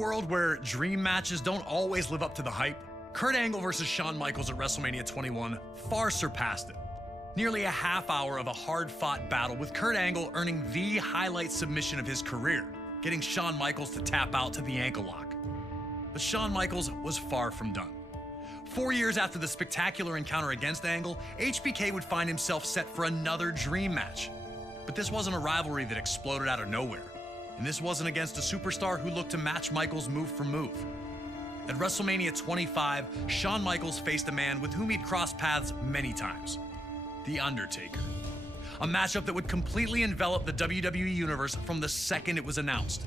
world where dream matches don't always live up to the hype, Kurt Angle versus Shawn Michaels at WrestleMania 21 far surpassed it. Nearly a half hour of a hard-fought battle with Kurt Angle earning the highlight submission of his career, getting Shawn Michaels to tap out to the ankle lock. But Shawn Michaels was far from done. 4 years after the spectacular encounter against Angle, HBK would find himself set for another dream match. But this wasn't a rivalry that exploded out of nowhere, and this wasn't against a superstar who looked to match Michaels move for move. At WrestleMania 25, Shawn Michaels faced a man with whom he'd crossed paths many times, The Undertaker. A matchup that would completely envelop the WWE Universe from the second it was announced.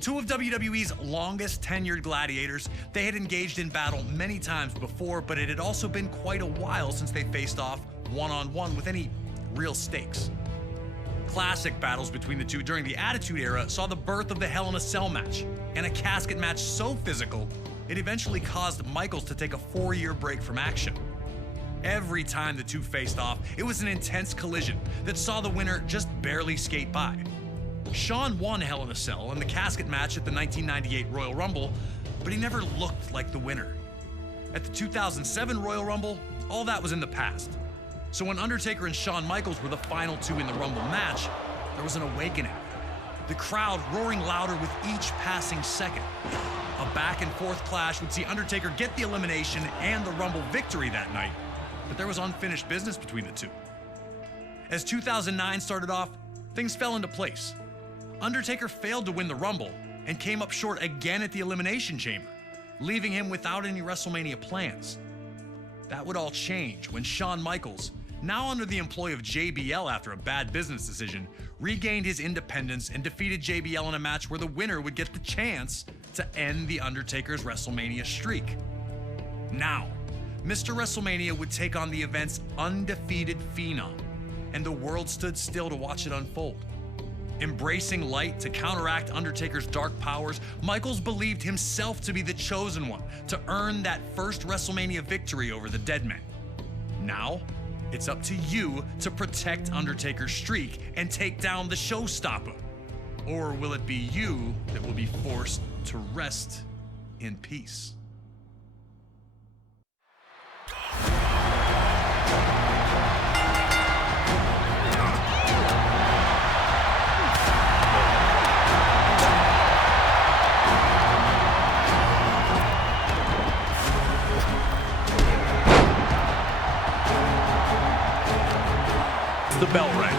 Two of WWE's longest tenured gladiators, they had engaged in battle many times before, but it had also been quite a while since they faced off one-on-one with any real stakes. Classic battles between the two during the Attitude Era saw the birth of the Hell in a Cell match, and a casket match so physical, it eventually caused Michaels to take a 4-year break from action. Every time the two faced off, it was an intense collision that saw the winner just barely skate by. Shawn won Hell in a Cell in the casket match at the 1998 Royal Rumble, but he never looked like the winner. At the 2007 Royal Rumble, all that was in the past. So when Undertaker and Shawn Michaels were the final two in the Rumble match, there was an awakening. The crowd roaring louder with each passing second. A back and forth clash would see Undertaker get the elimination and the Rumble victory that night, but there was unfinished business between the two. As 2009 started off, things fell into place. Undertaker failed to win the Rumble and came up short again at the Elimination Chamber, leaving him without any WrestleMania plans. That would all change when Shawn Michaels, now under the employ of JBL after a bad business decision, regained his independence and defeated JBL in a match where the winner would get the chance to end The Undertaker's WrestleMania streak. Now, Mr. WrestleMania would take on the event's undefeated phenom, and the world stood still to watch it unfold. Embracing light to counteract Undertaker's dark powers, Michaels believed himself to be the chosen one to earn that first WrestleMania victory over the Dead Man. Now, it's up to you to protect Undertaker's streak and take down the showstopper. Or will it be you that will be forced to rest in peace? The bell rang.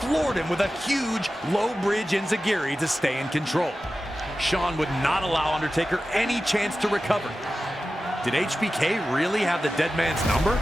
Floored him with a huge low bridge enziguri to stay in control. Shawn would not allow Undertaker any chance to recover. Did HBK really have the Dead Man's number?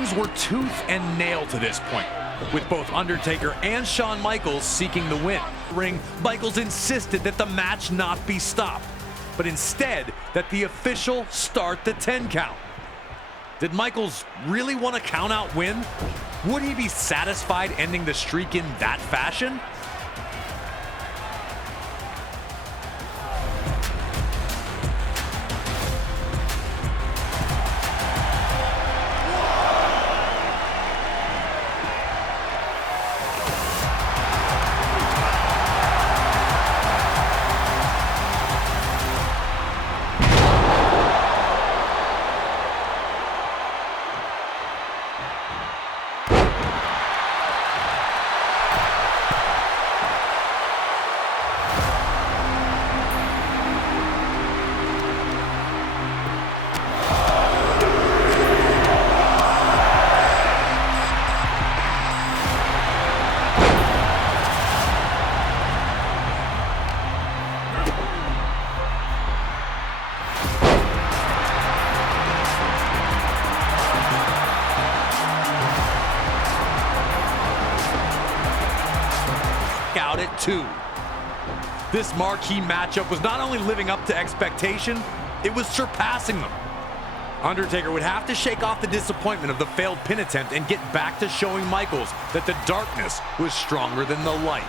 Things were tooth and nail to this point, with both Undertaker and Shawn Michaels seeking the win. Michaels insisted that the match not be stopped, but instead that the official start the 10 count. Did Michaels really want a count-out win? Would he be satisfied ending the streak in that fashion? Out at 2. This marquee matchup was not only living up to expectation, it was surpassing them. Undertaker would have to shake off the disappointment of the failed pin attempt and get back to showing Michaels that the darkness was stronger than the light.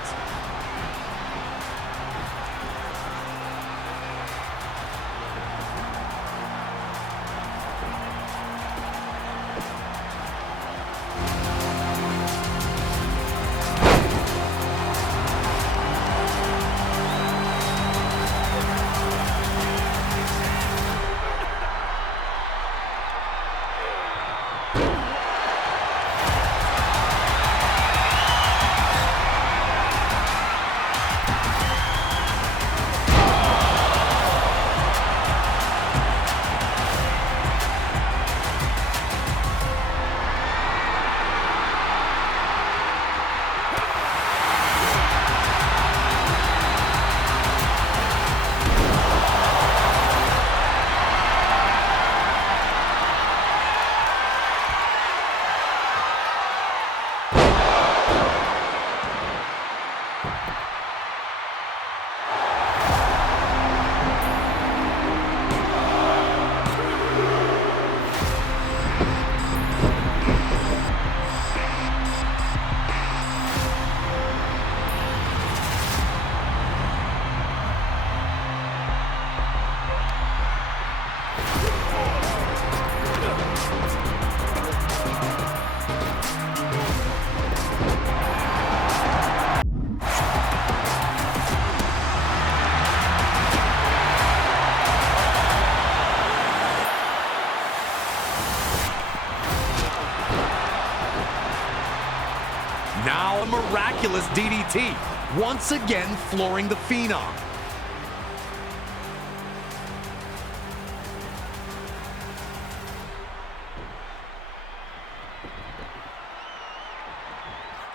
Now a miraculous DDT, once again flooring the Phenom.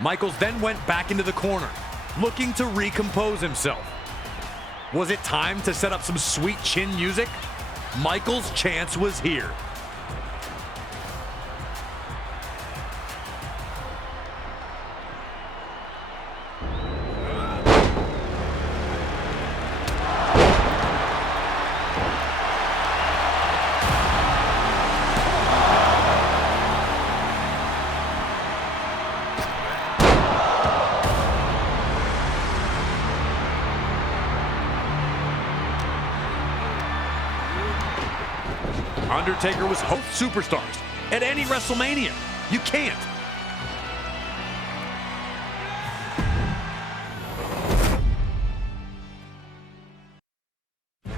Michaels then went back into the corner, looking to recompose himself. Was it time to set up some sweet chin music? Michaels' chance was here. Undertaker was both superstars at any WrestleMania. You can't.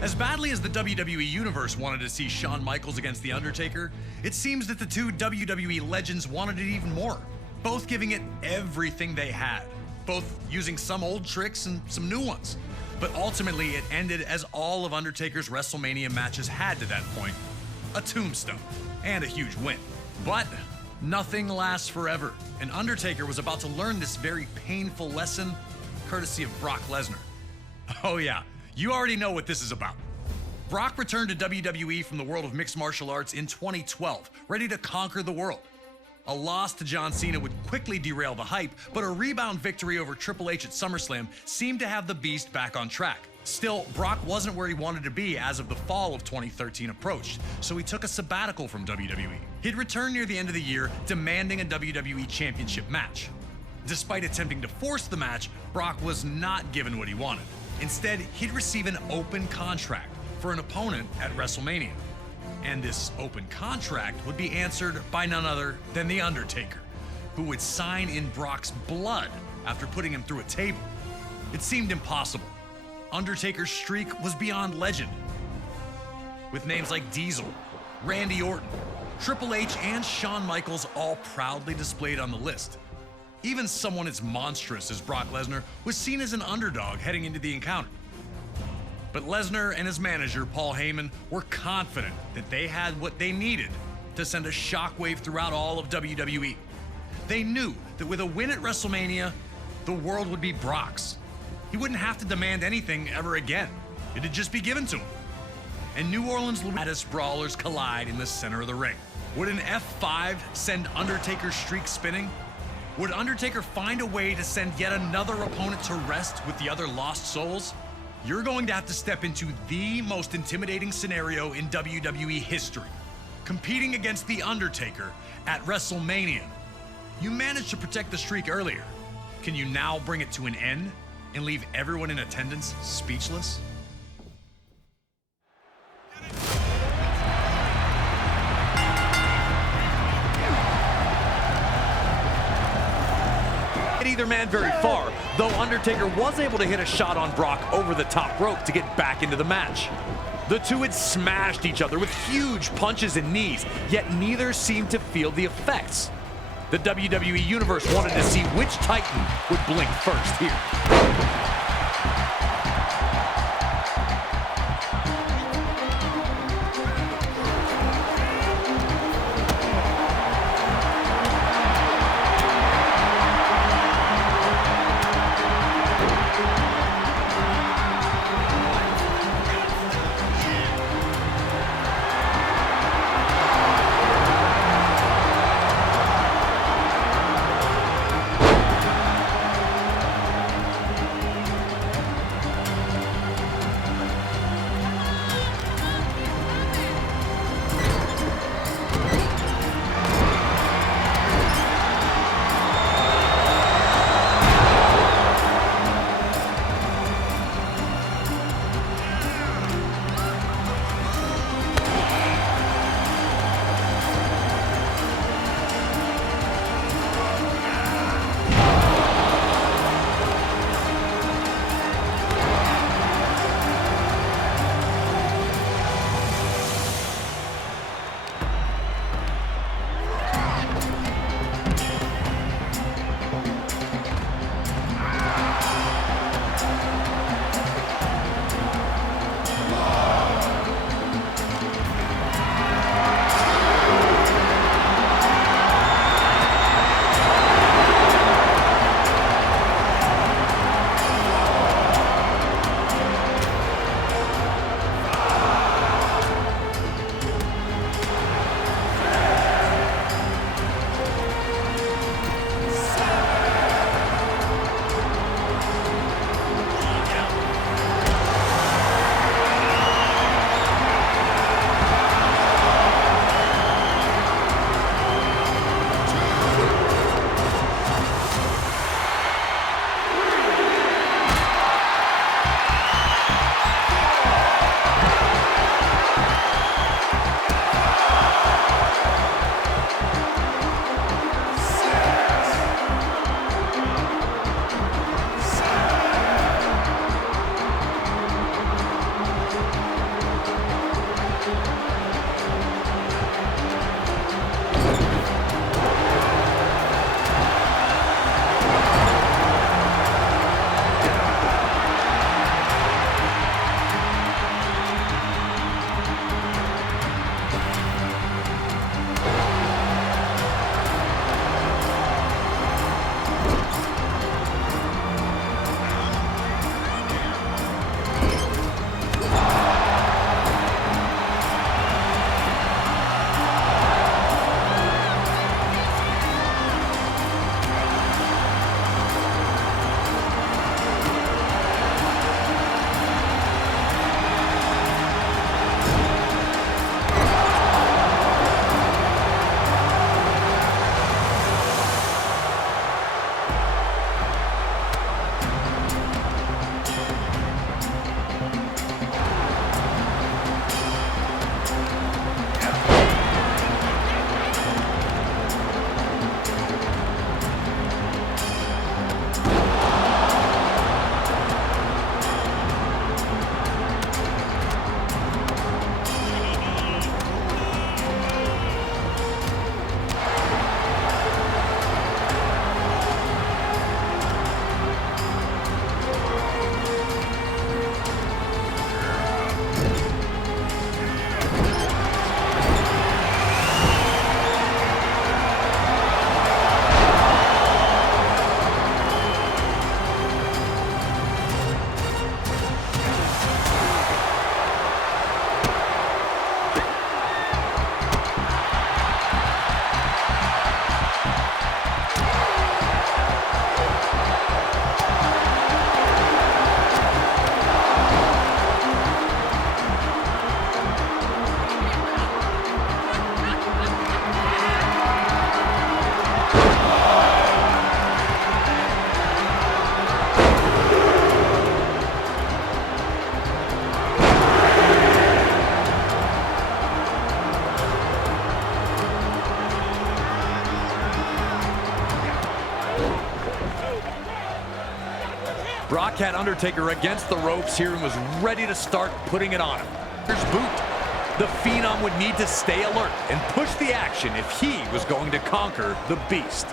As badly as the WWE Universe wanted to see Shawn Michaels against The Undertaker, it seems that the two WWE legends wanted it even more, both giving it everything they had, both using some old tricks and some new ones. But ultimately, it ended as all of Undertaker's WrestleMania matches had to that point: a tombstone and a huge win. But nothing lasts forever, and Undertaker was about to learn this very painful lesson courtesy of Brock Lesnar. Oh yeah, you already know what this is about. Brock returned to WWE from the world of mixed martial arts in 2012, ready to conquer the world. A loss to John Cena would quickly derail the hype, but a rebound victory over Triple H at SummerSlam seemed to have the Beast back on track. Still, Brock wasn't where he wanted to be as of the fall of 2013 approached, so he took a sabbatical from WWE. He'd return near the end of the year, demanding a WWE Championship match. Despite attempting to force the match, Brock was not given what he wanted. Instead, he'd receive an open contract for an opponent at WrestleMania. And this open contract would be answered by none other than The Undertaker, who would sign in Brock's blood after putting him through a table. It seemed impossible. Undertaker's streak was beyond legend, with names like Diesel, Randy Orton, Triple H, and Shawn Michaels all proudly displayed on the list. Even someone as monstrous as Brock Lesnar was seen as an underdog heading into the encounter. But Lesnar and his manager, Paul Heyman, were confident that they had what they needed to send a shockwave throughout all of WWE. They knew that with a win at WrestleMania, the world would be Brock's. He wouldn't have to demand anything ever again. It'd just be given to him. And New Orleans Louisiana brawlers collide in the center of the ring. Would an F5 send Undertaker's streak spinning? Would Undertaker find a way to send yet another opponent to rest with the other lost souls? You're going to have to step into the most intimidating scenario in WWE history, competing against The Undertaker at WrestleMania. You managed to protect the streak earlier. Can you now bring it to an end and leave everyone in attendance speechless? Either man very far, though Undertaker was able to hit a shot on Brock over the top rope to get back into the match. The two had smashed each other with huge punches and knees, yet neither seemed to feel the effects. The WWE Universe wanted to see which Titan would blink first here. Brock had Undertaker against the ropes here and was ready to start putting it on him. Here's boot. The Phenom would need to stay alert and push the action if he was going to conquer the Beast.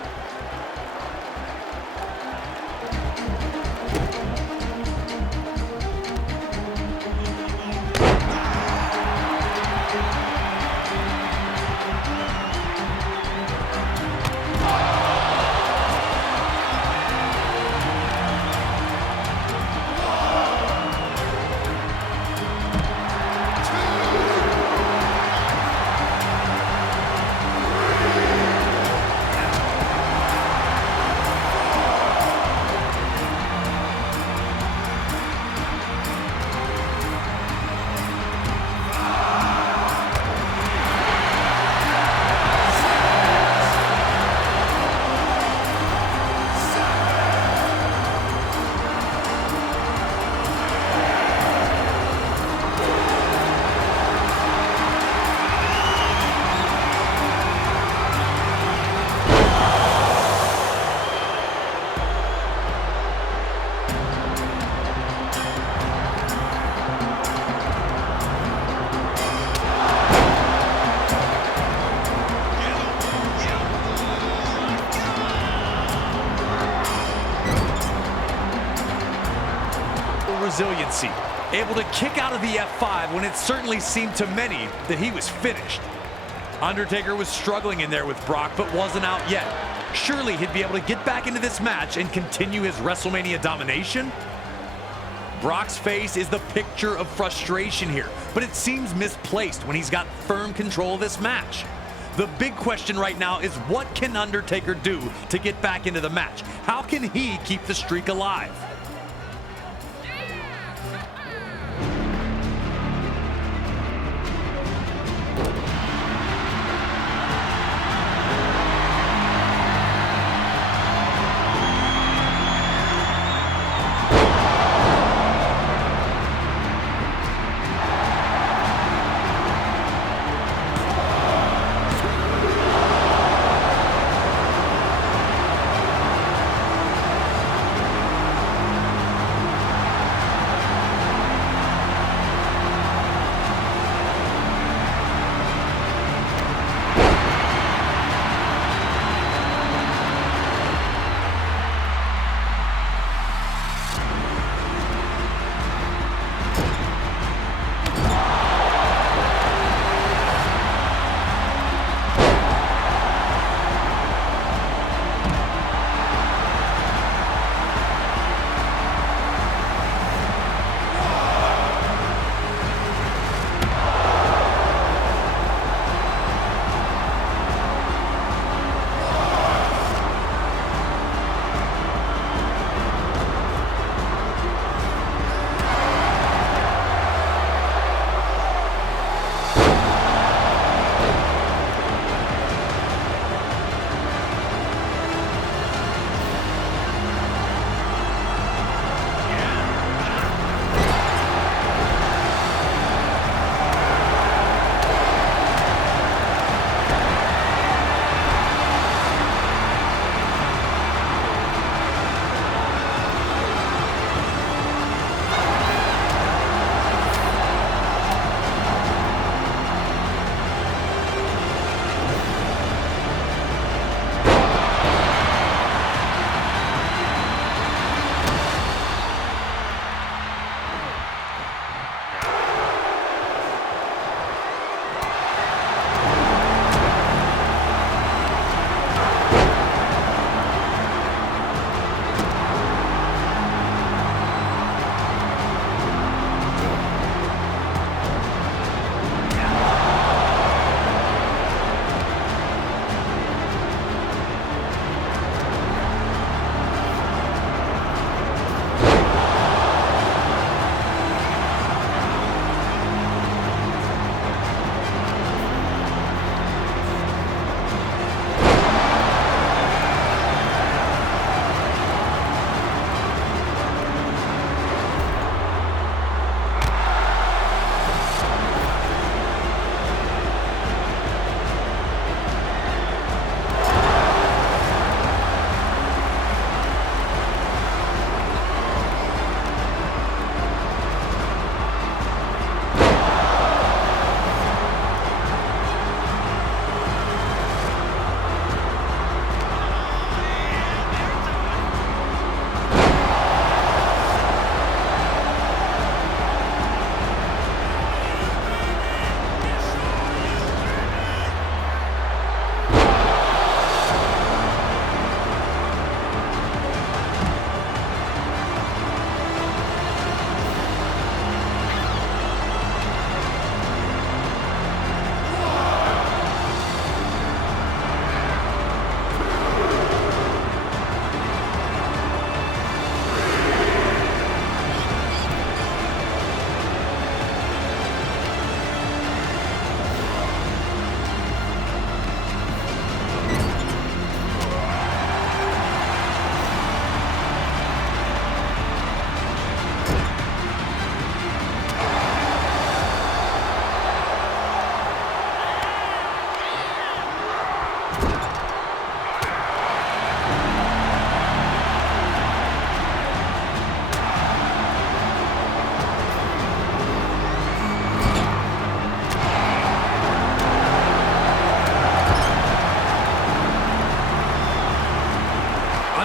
Resiliency, able to kick out of the F5 when it certainly seemed to many that he was finished. Undertaker was struggling in there with Brock, but wasn't out yet. Surely he'd be able to get back into this match and continue his WrestleMania domination? Brock's face is the picture of frustration here, but it seems misplaced when he's got firm control of this match. The big question right now is, what can Undertaker do to get back into the match? How can he keep the streak alive?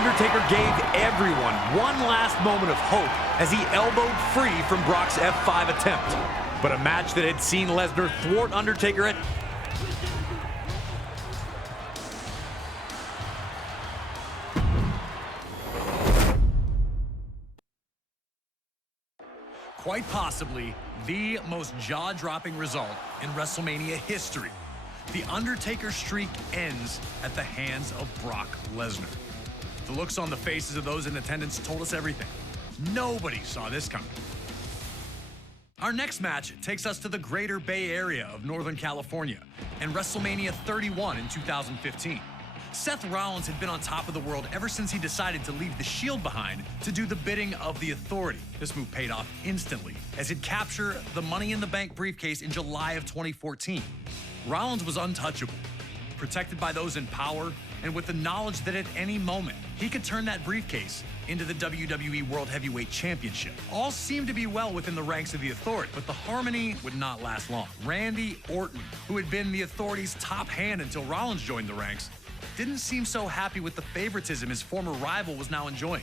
Undertaker gave everyone one last moment of hope as he elbowed free from Brock's F5 attempt. But a match that had seen Lesnar thwart Undertaker at quite possibly the most jaw-dropping result in WrestleMania history. The Undertaker streak ends at the hands of Brock Lesnar. The looks on the faces of those in attendance told us everything. Nobody saw this coming. Our next match takes us to the Greater Bay Area of Northern California and WrestleMania 31 in 2015. Seth Rollins had been on top of the world ever since he decided to leave the Shield behind to do the bidding of the Authority. This move paid off instantly as he'd capture the Money in the Bank briefcase in July of 2014. Rollins was untouchable, protected by those in power, and with the knowledge that at any moment he could turn that briefcase into the WWE World Heavyweight Championship. All seemed to be well within the ranks of the Authority, but the harmony would not last long. Randy Orton, who had been the Authority's top hand until Rollins joined the ranks, didn't seem so happy with the favoritism his former rival was now enjoying.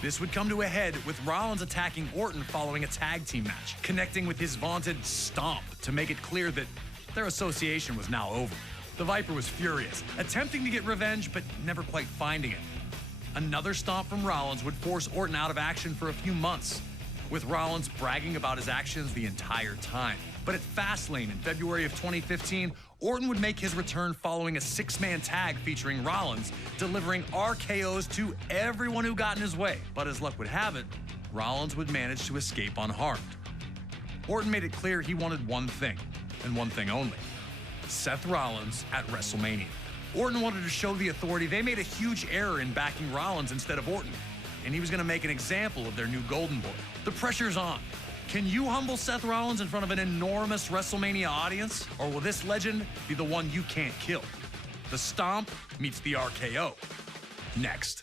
This would come to a head with Rollins attacking Orton following a tag team match, connecting with his vaunted stomp to make it clear that their association was now over. The Viper was furious, attempting to get revenge, but never quite finding it. Another stomp from Rollins would force Orton out of action for a few months, with Rollins bragging about his actions the entire time. But at Fastlane in February of 2015, Orton would make his return following a six-man tag featuring Rollins, delivering RKOs to everyone who got in his way. But as luck would have it, Rollins would manage to escape unharmed. Orton made it clear he wanted one thing, and one thing only: Seth Rollins at WrestleMania. Orton wanted to show the Authority they made a huge error in backing Rollins instead of Orton, and he was going to make an example of their new Golden Boy. The pressure's on. Can you humble Seth Rollins in front of an enormous WrestleMania audience? Or will this legend be the one you can't kill? The Stomp meets the RKO. Next.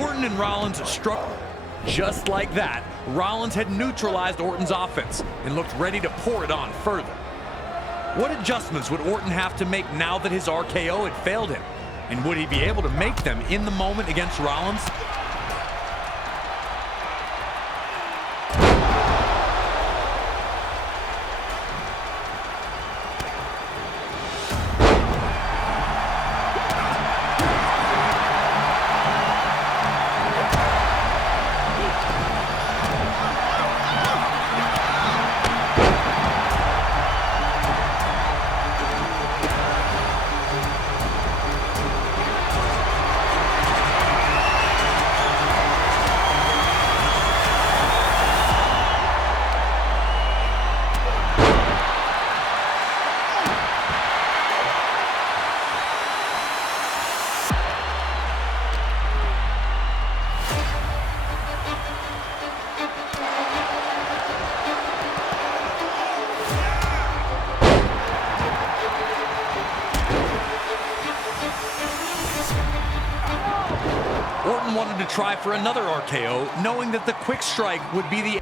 Orton and Rollins struck. Just like that, Rollins had neutralized Orton's offense and looked ready to pour it on further. What adjustments would Orton have to make now that his RKO had failed him? And would he be able to make them in the moment against Rollins? Orton wanted to try for another RKO, knowing that the quick strike would be the...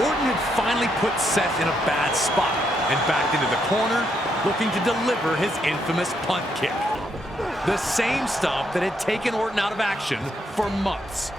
Orton had finally put Seth in a bad spot and backed into the corner, looking to deliver his infamous punt kick. The same stop that had taken Orton out of action for months.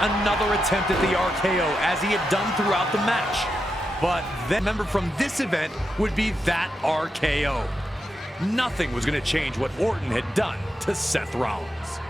another attempt at the RKO as he had done throughout the match. But then, remember, from this event would be that RKO. Nothing was going to change what Orton had done to Seth Rollins.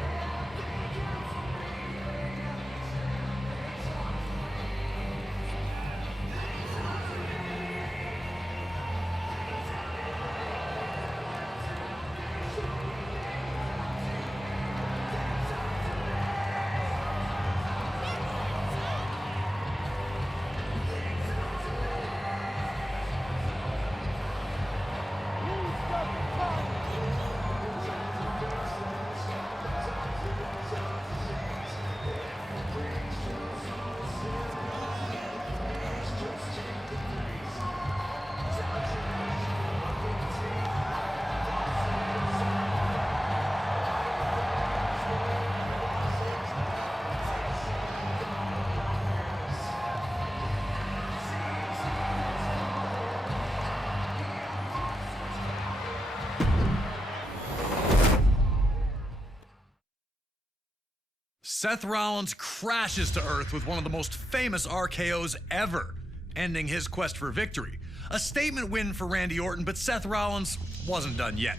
Seth Rollins crashes to earth with one of the most famous RKOs ever, ending his quest for victory. A statement win for Randy Orton, but Seth Rollins wasn't done yet.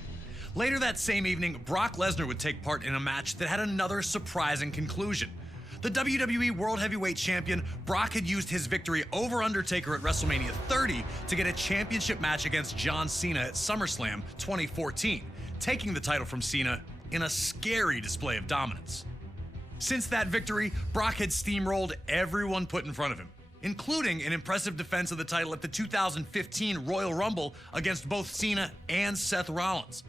Later that same evening, Brock Lesnar would take part in a match that had another surprising conclusion. The WWE World Heavyweight Champion, Brock had used his victory over Undertaker at WrestleMania 30 to get a championship match against John Cena at SummerSlam 2014, taking the title from Cena in a scary display of dominance. Since that victory, Brock had steamrolled everyone put in front of him, including an impressive defense of the title at the 2015 Royal Rumble against both Cena and Seth Rollins.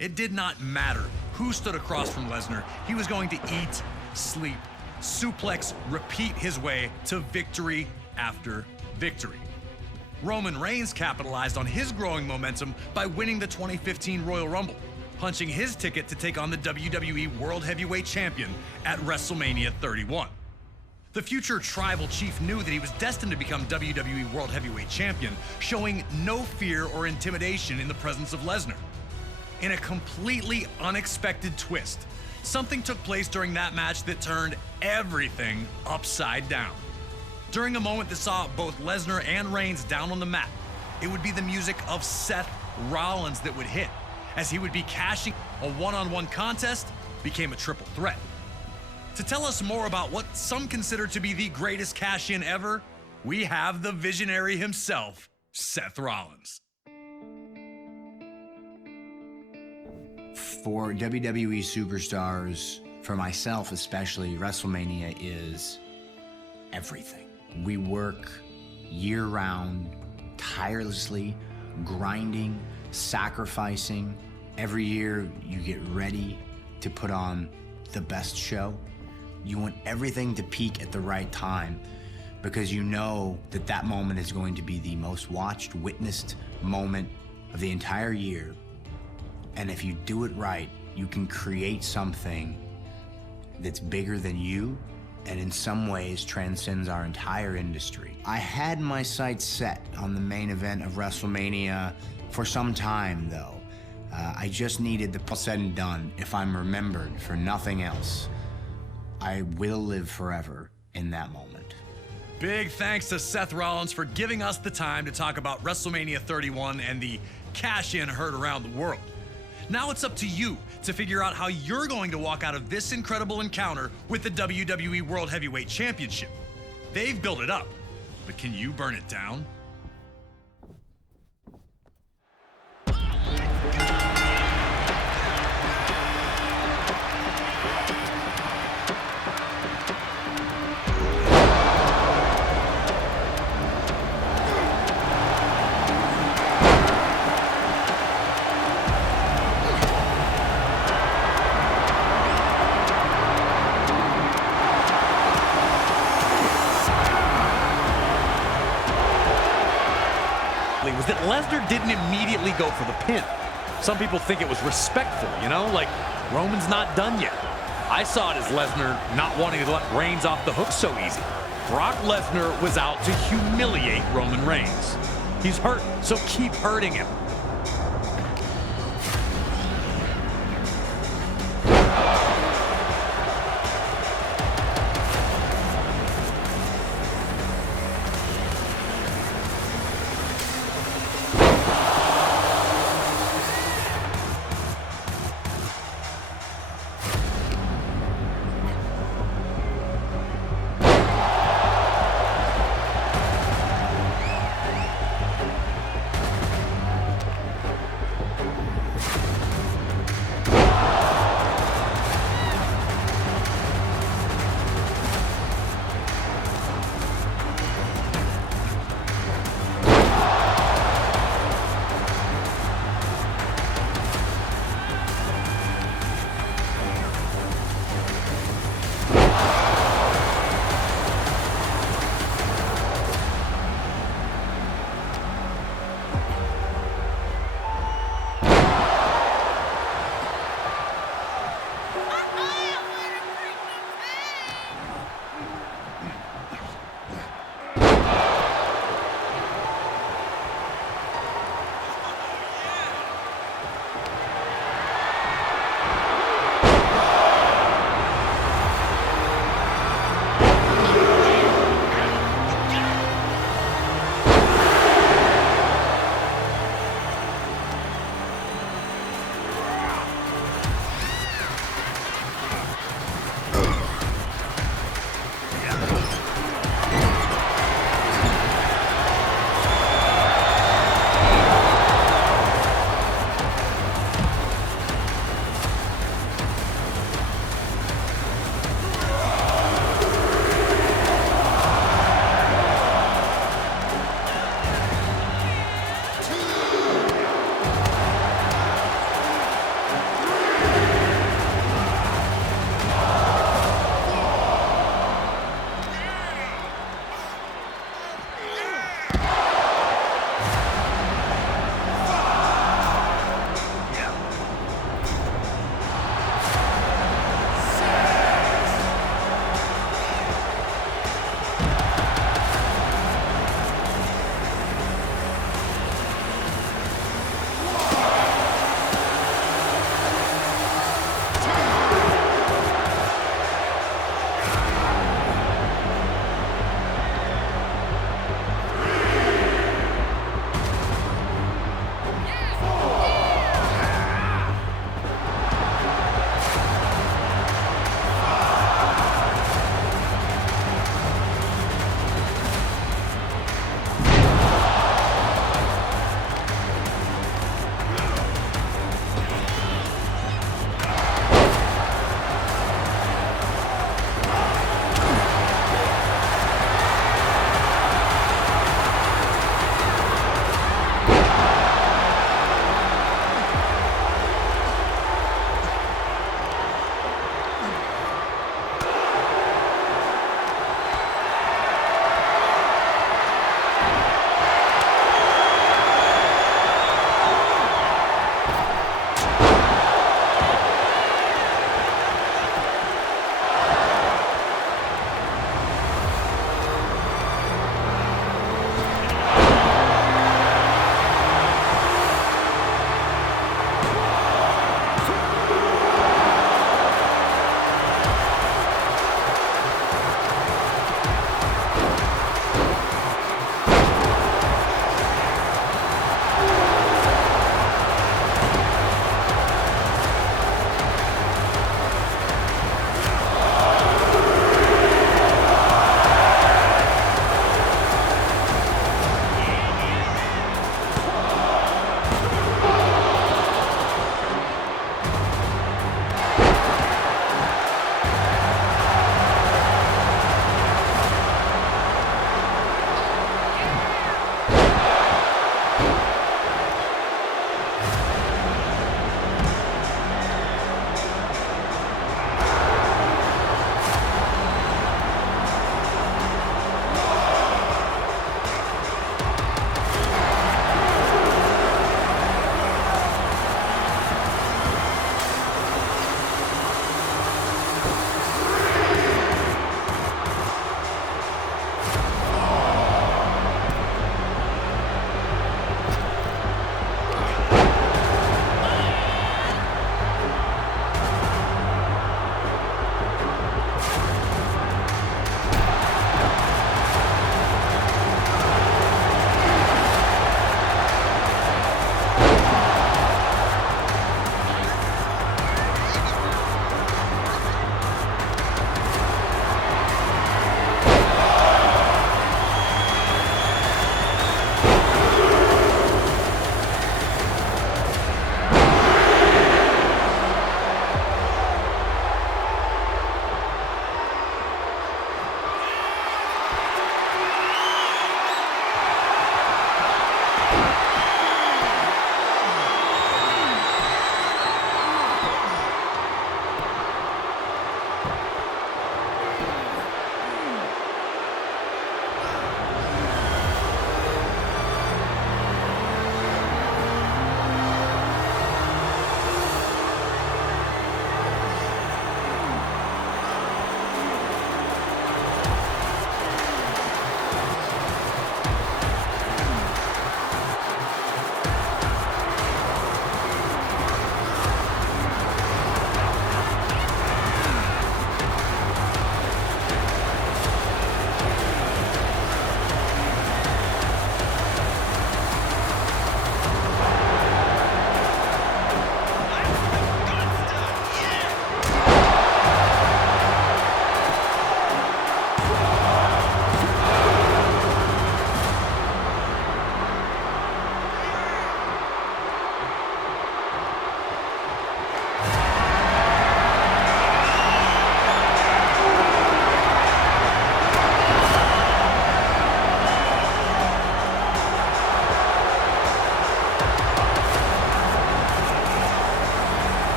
It did not matter who stood across from Lesnar, he was going to eat, sleep, suplex, repeat his way to victory after victory. Roman Reigns capitalized on his growing momentum by winning the 2015 Royal Rumble, punching his ticket to take on the WWE World Heavyweight Champion at WrestleMania 31. The future tribal chief knew that he was destined to become WWE World Heavyweight Champion, showing no fear or intimidation in the presence of Lesnar. In a completely unexpected twist, something took place during that match that turned everything upside down. During a moment that saw both Lesnar and Reigns down on the mat, it would be the music of Seth Rollins that would hit, as he would be cashing a one-on-one contest became a triple threat. To tell us more about what some consider to be the greatest cash-in ever, we have the visionary himself, Seth Rollins. For WWE superstars, for myself especially, WrestleMania is everything. We work year-round, tirelessly, grinding, sacrificing. Every year you get ready to put on the best show. You want everything to peak at the right time because you know that that moment is going to be the most watched, witnessed moment of the entire year. And if you do it right, you can create something that's bigger than you and in some ways transcends our entire industry. I had my sights set on the main event of WrestleMania for some time, though. I just needed the all said and done. If I'm remembered for nothing else, I will live forever in that moment. Big thanks to Seth Rollins for giving us the time to talk about WrestleMania 31 and the cash-in heard around the world. Now it's up to you to figure out how you're going to walk out of this incredible encounter with the WWE World Heavyweight Championship. They've built it up, but can you burn it down? Was that Lesnar didn't immediately go for the pin. Some people think it was respectful, you know, like Roman's not done yet. I saw it as Lesnar not wanting to let Reigns off the hook so easy. Brock Lesnar was out to humiliate Roman Reigns. He's hurt, so keep hurting him.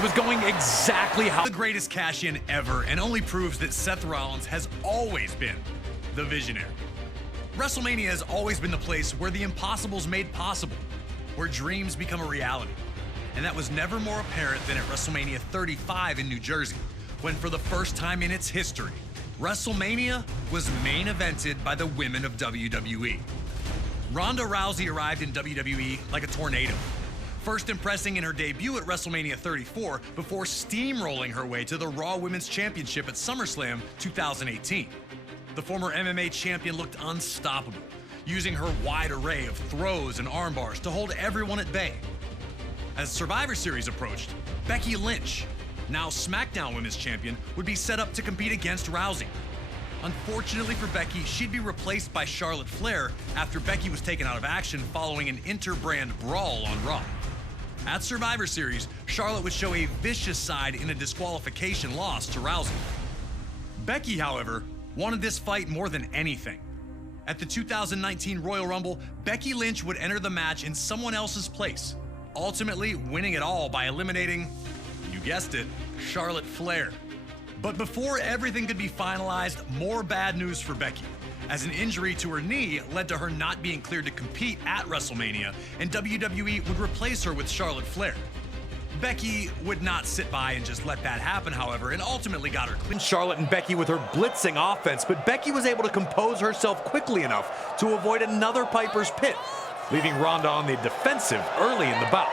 It was going exactly how the greatest cash-in ever, and only proves that Seth Rollins has always been the visionary. WrestleMania has always been the place where the impossible's made possible, where dreams become a reality. And that was never more apparent than at WrestleMania 35 in New Jersey, when for the first time in its history, WrestleMania was main evented by the women of WWE. Ronda Rousey arrived in WWE like a tornado, first impressing in her debut at WrestleMania 34 before steamrolling her way to the Raw Women's Championship at SummerSlam 2018. The former MMA champion looked unstoppable, using her wide array of throws and arm bars to hold everyone at bay. As Survivor Series approached, Becky Lynch, now SmackDown Women's Champion, would be set up to compete against Rousey. Unfortunately for Becky, she'd be replaced by Charlotte Flair after Becky was taken out of action following an inter-brand brawl on Raw. At Survivor Series, Charlotte would show a vicious side in a disqualification loss to Rousey. Becky, however, wanted this fight more than anything. At the 2019 Royal Rumble, Becky Lynch would enter the match in someone else's place, ultimately winning it all by eliminating, you guessed it, Charlotte Flair. But before everything could be finalized, more bad news for Becky, as an injury to her knee led to her not being cleared to compete at WrestleMania, and WWE would replace her with Charlotte Flair. Becky would not sit by and just let that happen, however, and ultimately got her cleared. Charlotte and Becky with her blitzing offense, but Becky was able to compose herself quickly enough to avoid another Piper's Pit, leaving Ronda on the defensive early in the bout.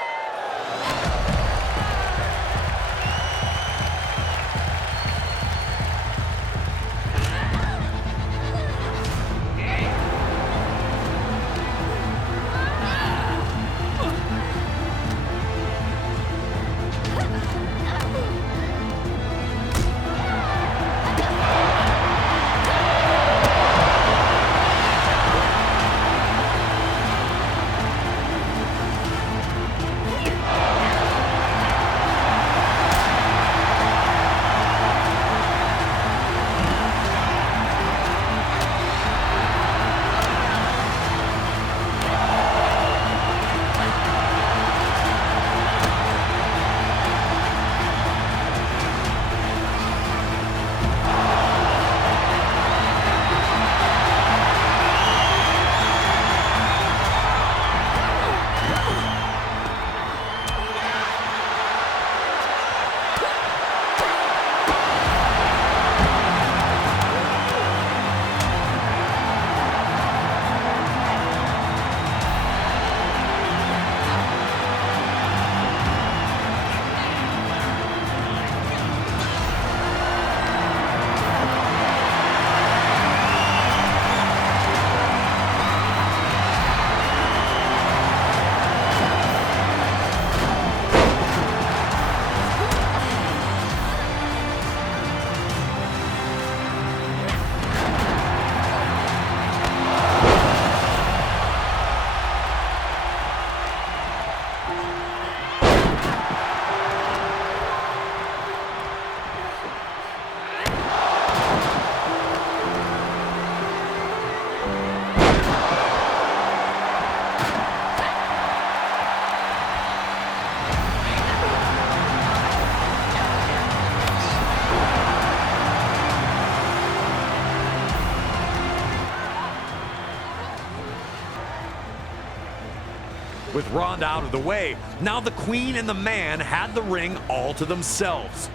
With Ronda out of the way, now the Queen and the Man had the ring all to themselves.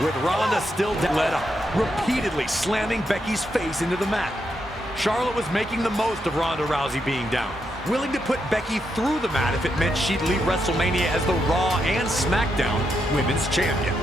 with Ronda still led up, repeatedly slamming Becky's face into the mat. Charlotte was making the most of Ronda Rousey being down, willing to put Becky through the mat if it meant she'd leave WrestleMania as the Raw and SmackDown Women's Champion.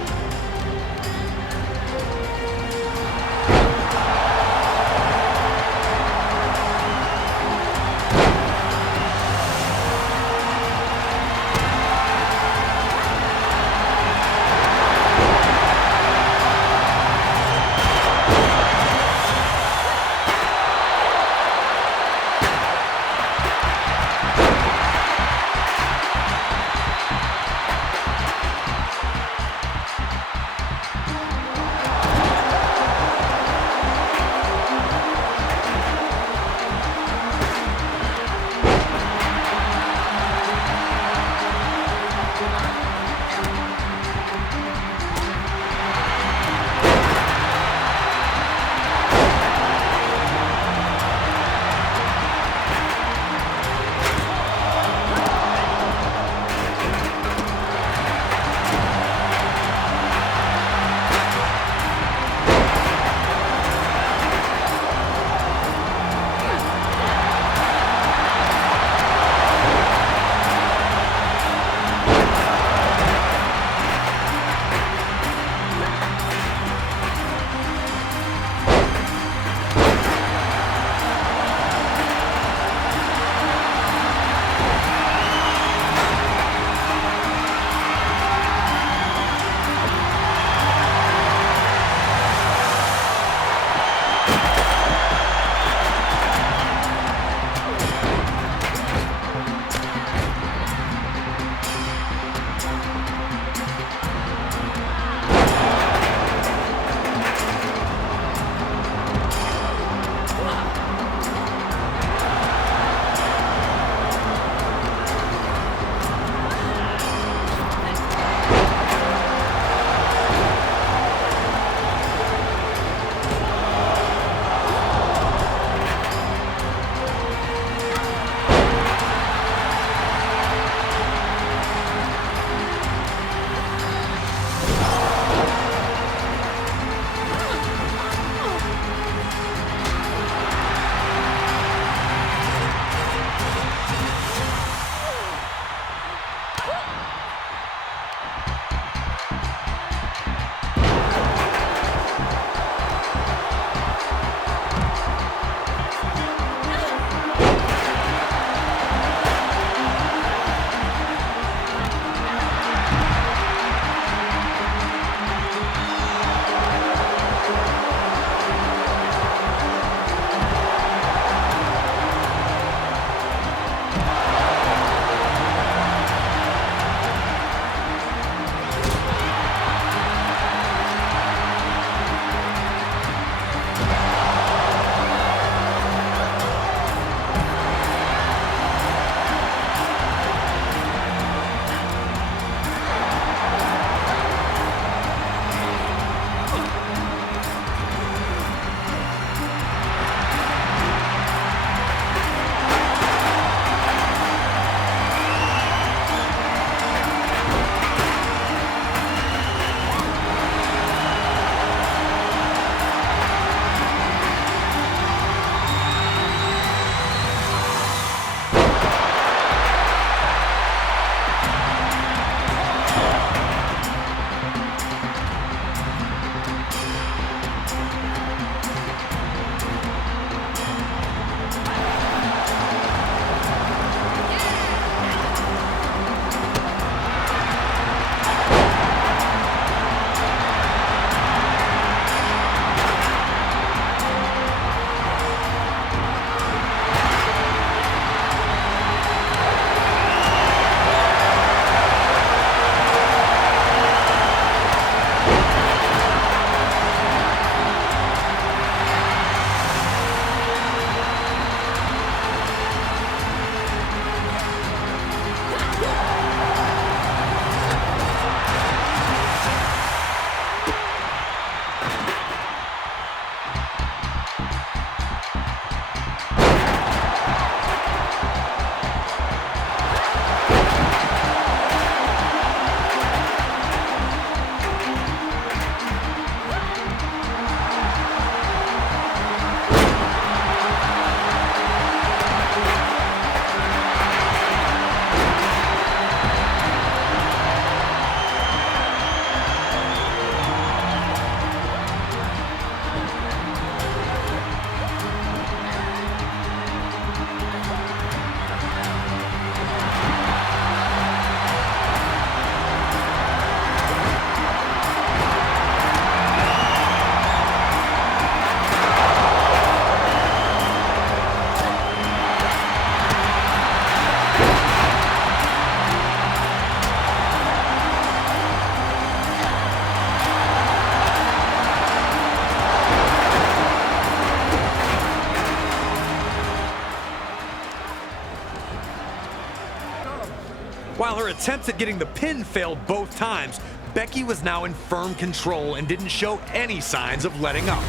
While her attempts at getting the pin failed both times, Becky was now in firm control and didn't show any signs of letting up.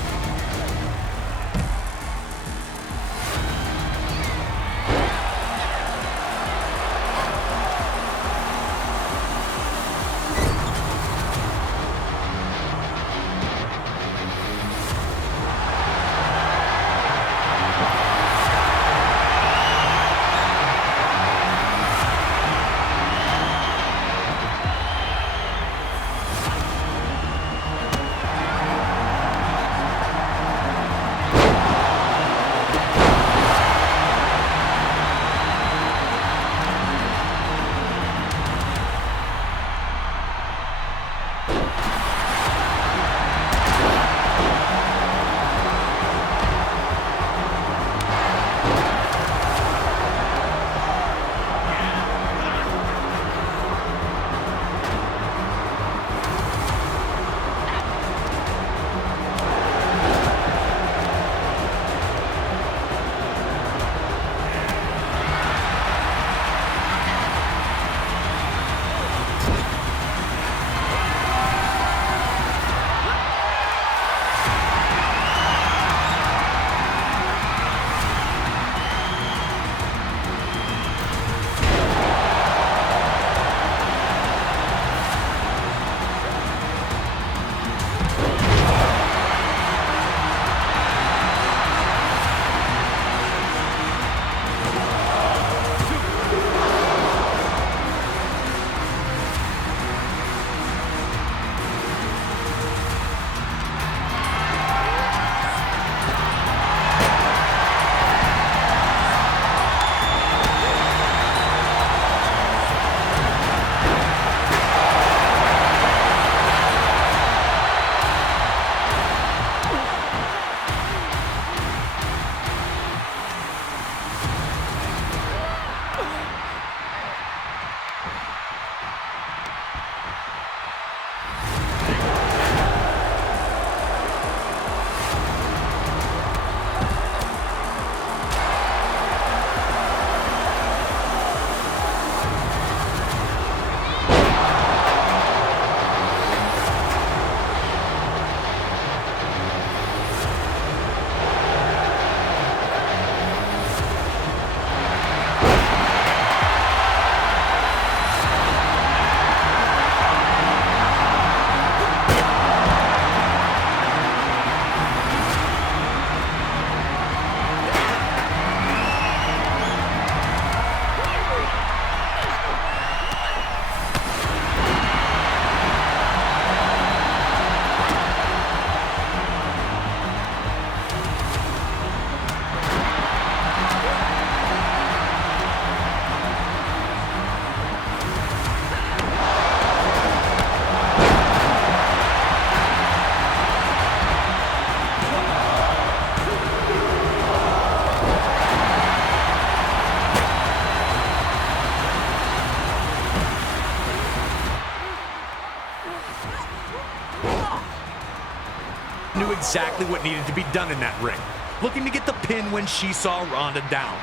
Knew exactly what needed to be done in that ring, looking to get the pin when she saw Ronda down.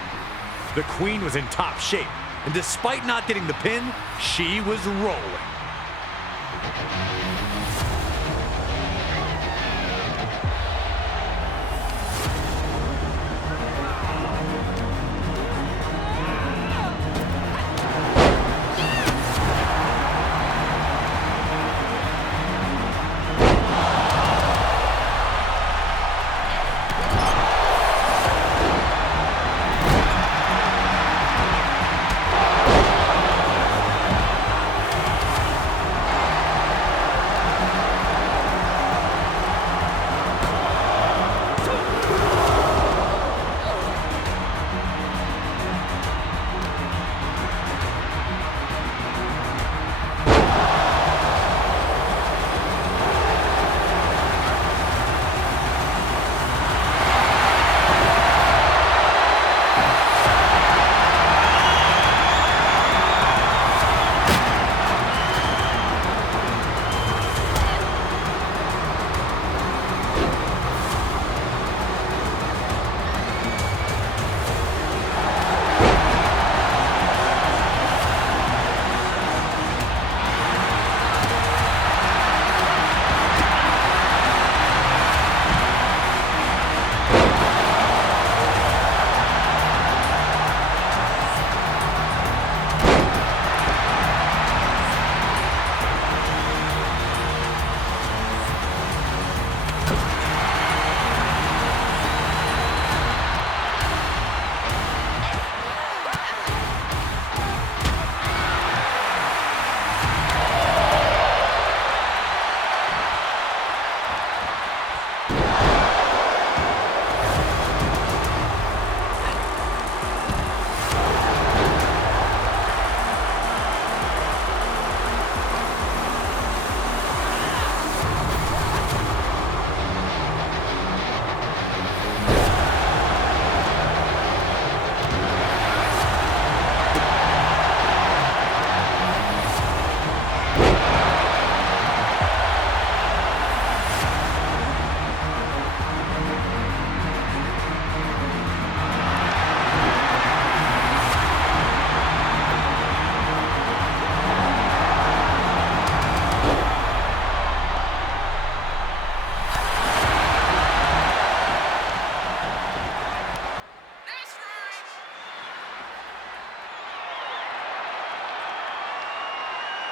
The Queen was in top shape, and despite not getting the pin, she was rolling.